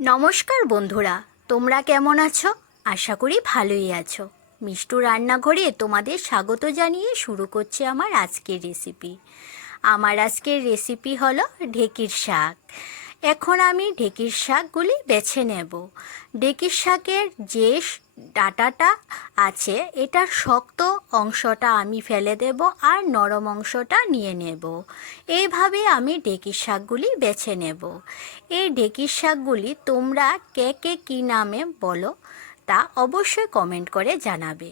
নমস্কার বন্ধুরা, তোমরা কেমন আছো? আশা করি ভালোই আছো। মিষ্টু রান্নাঘরে তোমাদের স্বাগত জানিয়ে শুরু করছি আমার আজকের রেসিপি। আমার আজকের রেসিপি হলো ঢেঁকির শাক। এখন আমি ঢেঁকির শাকগুলি বেছে নেব। ঢেঁকির শাকের যে ডাঁটাটা আছে, এটার শক্ত অংশটা আমি ফেলে দেব আর নরম অংশটা নিয়ে নেব। এইভাবে আমি ঢেঁকির শাকগুলি বেছে নেব। এই ঢেঁকির শাকগুলি তোমরা কে কে কী নামে বলো তা অবশ্যই কমেন্ট করে জানাবে।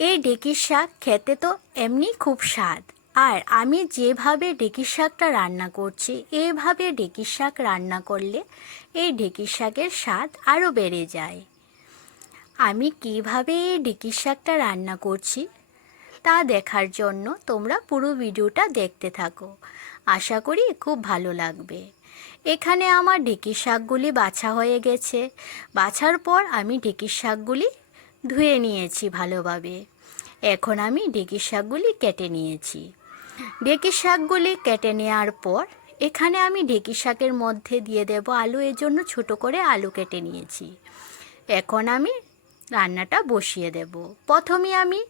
এই ঢেঁকির শাক খেতে তো এমনি খুব স্বাদ, আর আমি যেভাবে ঢেঁকির শাকটা রান্না করছি, এইভাবে ঢেঁকির শাক রান্না করলে এই ঢেঁকির শাকের স্বাদ আরও বেড়ে যায়। আমি কিভাবে এই ঢেঁকির শাকটা রান্না করছি তা দেখার জন্য তোমরা পুরো ভিডিওটা দেখতে থাকো। আশা করি খুব ভালো লাগবে। এখানে আমার ঢেঁকির শাকগুলি বাছা হয়ে গেছে। বাছার পর আমি ঢেঁকির শাকগুলি ধুয়ে নিয়েছি ভালোভাবে। এখন আমি ঢেঁকির শাকগুলি কেটে নিয়েছি। ঢেঁকির শাকগুলি কেটে নেওয়ার পর এখানে আমি ঢেঁকির শাকের মধ্যে দিয়ে দেব আলু। এর জন্য ছোট করে আলু কেটে নিয়েছি। এখন আমি রান্নাটা বসিয়ে দেব। প্রথমে আমি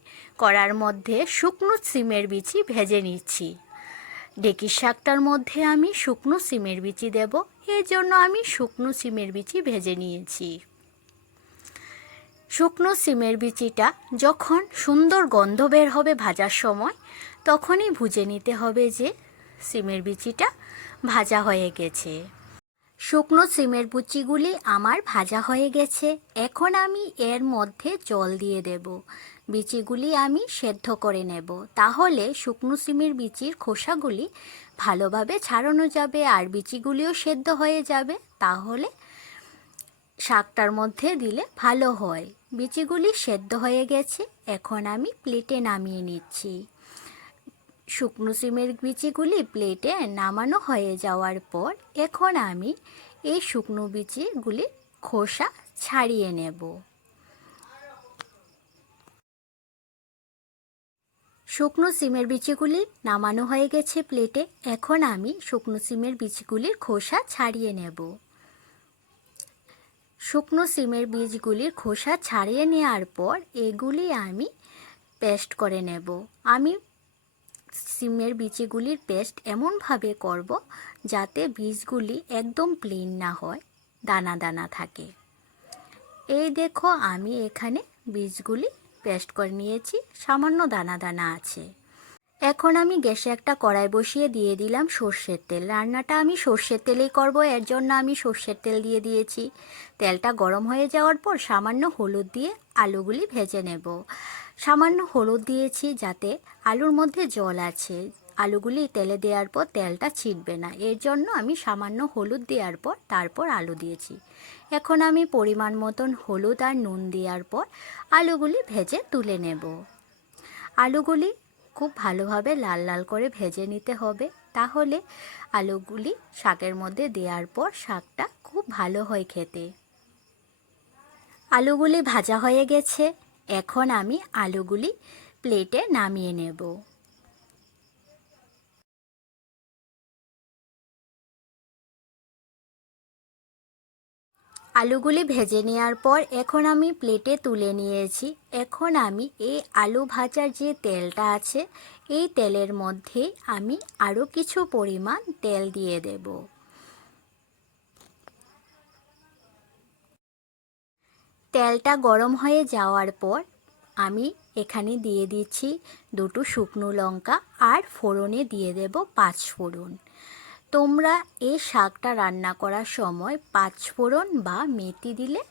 কড়ার মধ্যে শুকনো সিমের বিচি ভেজে নিচ্ছি। ঢেঁকির শাকটার মধ্যে আমি শুকনো সিমের বিচি দেব, এই জন্য আমি শুকনো সিমের বিচি ভেজে নিয়েছি। শুকনো সিমের বিচিটা যখন সুন্দর গন্ধ বের হবে ভাজার সময়, তখনই বুঝে নিতে হবে যে সিমের বিচিটা ভাজা হয়ে গেছে। শুকনো সিমের বিচিগুলি আমার ভাজা হয়ে গেছে। এখন আমি এর মধ্যে জল দিয়ে দেব। বিচিগুলি আমি সেদ্ধ করে নেব, তাহলে শুকনো সিমের বিচির খোসাগুলি ভালোভাবে ছাড়ানো যাবে আর বিচিগুলিও সেদ্ধ হয়ে যাবে। তাহলে শাকটার মধ্যে দিলে ভালো হয়। বিচিগুলি সেদ্ধ হয়ে গেছে, এখন আমি প্লেটে নামিয়ে নিচ্ছি। শুকনো সিমের বিচিগুলি প্লেটে নামানো হয়ে যাওয়ার পর এখন আমি এই শুকনো বিচিগুলি খোসা ছাড়িয়ে নেব। শুকনো সিমের বিচিগুলি নামানো হয়ে গেছে প্লেটে। এখন আমি শুকনো সিমের বিচিগুলির খোসা ছাড়িয়ে নেব। শুকনো সিমের বীজগুলির খোসা ছাড়িয়ে নেওয়ার পর এগুলি আমি পেস্ট করে নেব। আমি সিমের বিচিগুলির পেস্ট এমনভাবে করব যাতে বীজগুলি একদম প্লেন না হয়, দানা দানা থাকে। এই দেখো, আমি এখানে বীজগুলি পেস্ট করে নিয়েছি, সামান্য দানা দানা আছে। এখন আমি গ্যাসে একটা কড়াই বসিয়ে দিয়ে দিলাম সর্ষের তেল। রান্নাটা আমি সর্ষের তেলেই করব, এর জন্য আমি সর্ষের তেল দিয়ে দিয়েছি। তেলটা গরম হয়ে যাওয়ার পর সামান্য হলুদ দিয়ে আলুগুলি ভেজে নেব। সামান্য হলুদ দিয়েছি যাতে আলুর মধ্যে জল আছে, আলুগুলি তেলে দেওয়ার পর তেলটা ছিটবে না, এর জন্য আমি সামান্য হলুদ দেওয়ার পর তারপর আলু দিয়েছি। এখন আমি পরিমাণ মতন হলুদ আর নুন দেওয়ার পর আলুগুলি ভেজে তুলে নেব। আলুগুলি খুব ভালোভাবে লাল লাল করে ভেজে নিতে হবে, তাহলে আলুগুলি শাকের মধ্যে দেওয়ার পর শাকটা খুব ভালো হয় খেতে। আলুগুলি ভাজা হয়ে গেছে, এখন আমি আলুগুলি প্লেটে নামিয়ে নেব। আলুগুলি ভেজে নেওয়ার পর এখন আমি প্লেটে তুলে নিয়েছি। এখন আমি এই আলু ভাজার যে তেলটা আছে, এই তেলের মধ্যে আমি আরও কিছু পরিমাণ তেল দিয়ে দেব। তেলটা গরম হয়ে যাওয়ার পর আমি এখানে দিয়ে দিচ্ছি দুটো শুকনো লঙ্কা আর ফোড়নে দিয়ে দেব 5 ফোড়ন। তোমরা এই শাকটা রান্না করার সময় 5 ফোড়ন বা মেথি দিলে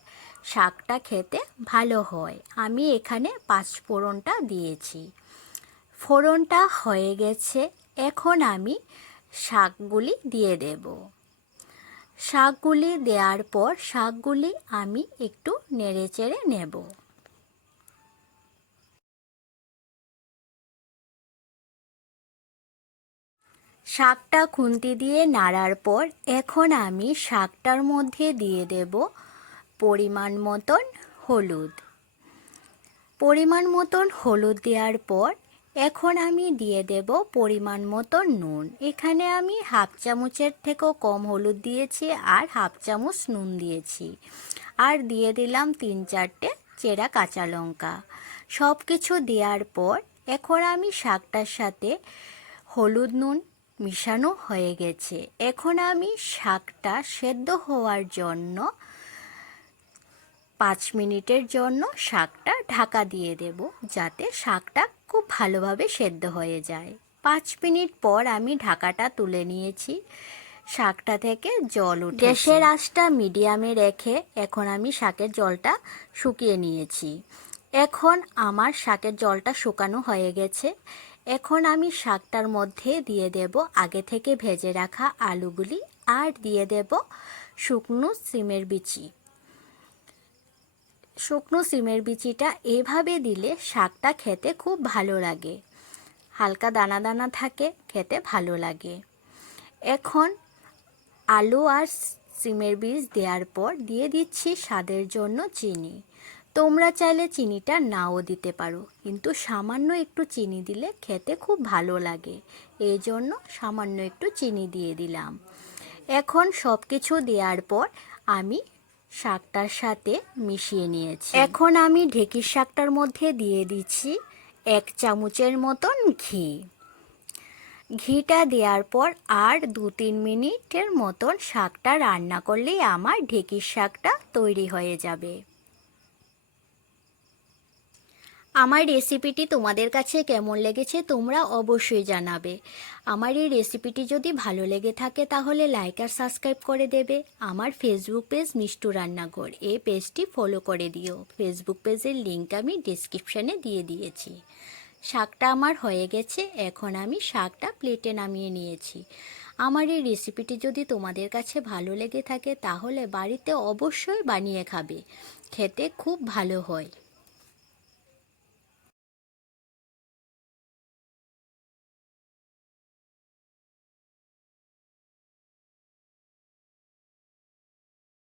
শাকটা খেতে ভালো হয়। আমি এখানে 5 ফোড়নটা দিয়েছি। ফোড়নটা হয়ে গেছে, এখন আমি শাকগুলি দিয়ে দেব। শাকগুলি দেওয়ার পর শাকগুলি আমি একটু নেড়েচেড়ে নেব। শাকটা খুন্তি দিয়ে নাড়ার পর এখন আমি শাকটার মধ্যে দিয়ে দেব পরিমাণ মতন হলুদ। পরিমাণ মতন হলুদ দেওয়ার পর এখন আমি দিয়ে দেব পরিমাণ মতো নুন। এখানে আমি হাফ চামচের থেকেও কম হলুদ দিয়েছি আর হাফ চামচ নুন দিয়েছি। আর দিয়ে দিলাম 3-4টে চেরা কাঁচা লঙ্কা। সব কিছু দেওয়ার পর এখন আমি শাকটার সাথে হলুদ নুন মিশানো হয়ে গেছে। এখন আমি শাকটা সেদ্ধ হওয়ার জন্য 5 মিনিটের জন্য শাকটা ঢাকা দিয়ে দেব, যাতে শাকটা খুব ভালোভাবে সেদ্ধ হয়ে যায়। 5 মিনিট পর আমি ঢাকাটা তুলে নিয়েছি। শাকটা থেকে জল উঠেছে। গ্যাসের আঁচটা মিডিয়ামে রেখে এখন আমি শাকের জলটা শুকিয়ে নিয়েছি। এখন আমার শাকের জলটা শুকানো হয়ে গেছে। এখন আমি শাকটার মধ্যে দিয়ে দেব আগে থেকে ভেজে রাখা আলুগুলি আর দিয়ে দেব শুকনো সিমের বিচি। শুকনো সিমের বিচিটা এভাবে দিলে শাকটা খেতে খুব ভালো লাগে, হালকা দানা দানা থাকে, খেতে ভালো লাগে। এখন আলু আর সিমের বীজ দেওয়ার পর দিয়ে দিচ্ছি স্বাদের জন্য চিনি। তোমরা চাইলে চিনিটা নাও দিতে পারো, কিন্তু সামান্য একটু চিনি দিলে খেতে খুব ভালো লাগে, এই জন্য সামান্য একটু চিনি দিয়ে দিলাম। এখন সব কিছু দেওয়ার পর আমি শাকটার সাথে মিশিয়ে নিয়েছি। এখন আমি ঢেঁকির শাকটার মধ্যে দিয়ে দিচ্ছি 1 চামচের মতন ঘি। ঘিটা দেওয়ার পর আর 2-3 মিনিটের মতন শাকটা রান্না করলেই আমার ঢেঁকির শাকটা তৈরি হয়ে যাবে। আমার রেসিপিটি তোমাদের কাছে কেমন লেগেছে তোমরা অবশ্যই জানাবে। আমার এই রেসিপিটি যদি ভালো লেগে থাকে তাহলে লাইক আর সাবস্ক্রাইব করে দেবে। আমার ফেসবুক পেজ মিষ্টু রান্নাঘর, এই পেজটি ফলো করে দিও। ফেসবুক পেজের লিংক আমি ডেসক্রিপশানে দিয়ে দিয়েছি। শাকটা আমার হয়ে গেছে, এখন আমি শাকটা প্লেটে নামিয়ে নিয়েছি। আমার এই রেসিপিটি যদি তোমাদের কাছে ভালো লেগে থাকে তাহলে বাড়িতে অবশ্যই বানিয়ে খাবে, খেতে খুব ভালো হয়।